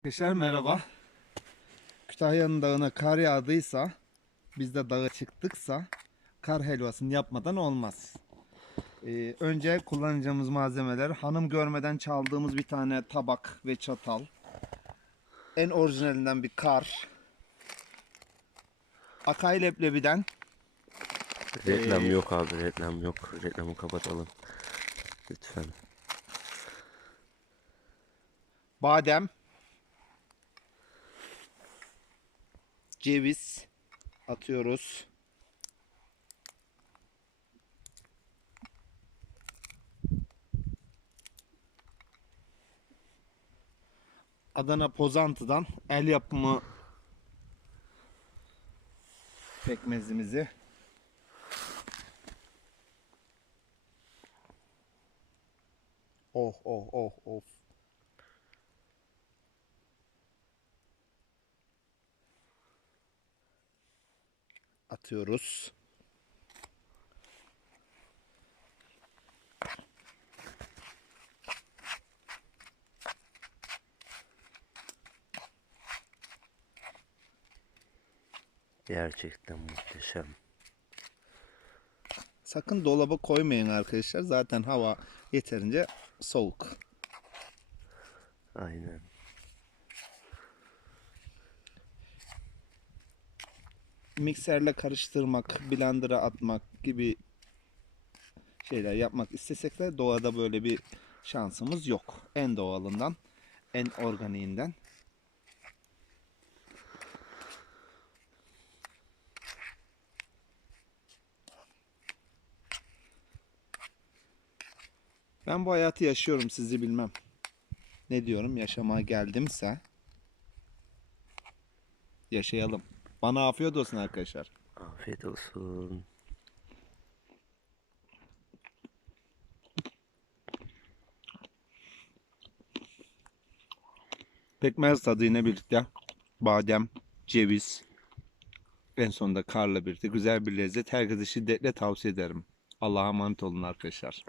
Arkadaşlar merhaba. Kütahya'nın dağına kar yağdıysa, biz de dağa çıktıksa kar helvasını yapmadan olmaz. Ee, önce kullanacağımız malzemeler hanım görmeden çaldığımız bir tane tabak ve çatal. En orijinalinden bir kar. Akay leblebiden Reklam Ee, yok abi reklam yok. Reklamı kapatalım. Lütfen. badem, ceviz atıyoruz. Adana Pozantı'dan el yapımı pekmezimizi Oh oh oh oh atıyoruz. Gerçekten muhteşem. Sakın dolaba koymayın arkadaşlar. Zaten hava yeterince soğuk. Aynen. Mikserle karıştırmak, blender'a atmak gibi şeyler yapmak istesek de doğada böyle bir şansımız yok. En doğalından, en organiğinden. Ben bu hayatı yaşıyorum sizi bilmem. Ne diyorum yaşamaya geldimse yaşayalım. Bana afiyet olsun arkadaşlar. Afiyet olsun. Pekmez tadıyla birlikte badem, ceviz, en sonunda karla birlikte güzel bir lezzet. Herkese şiddetle tavsiye ederim. Allah'a emanet olun arkadaşlar.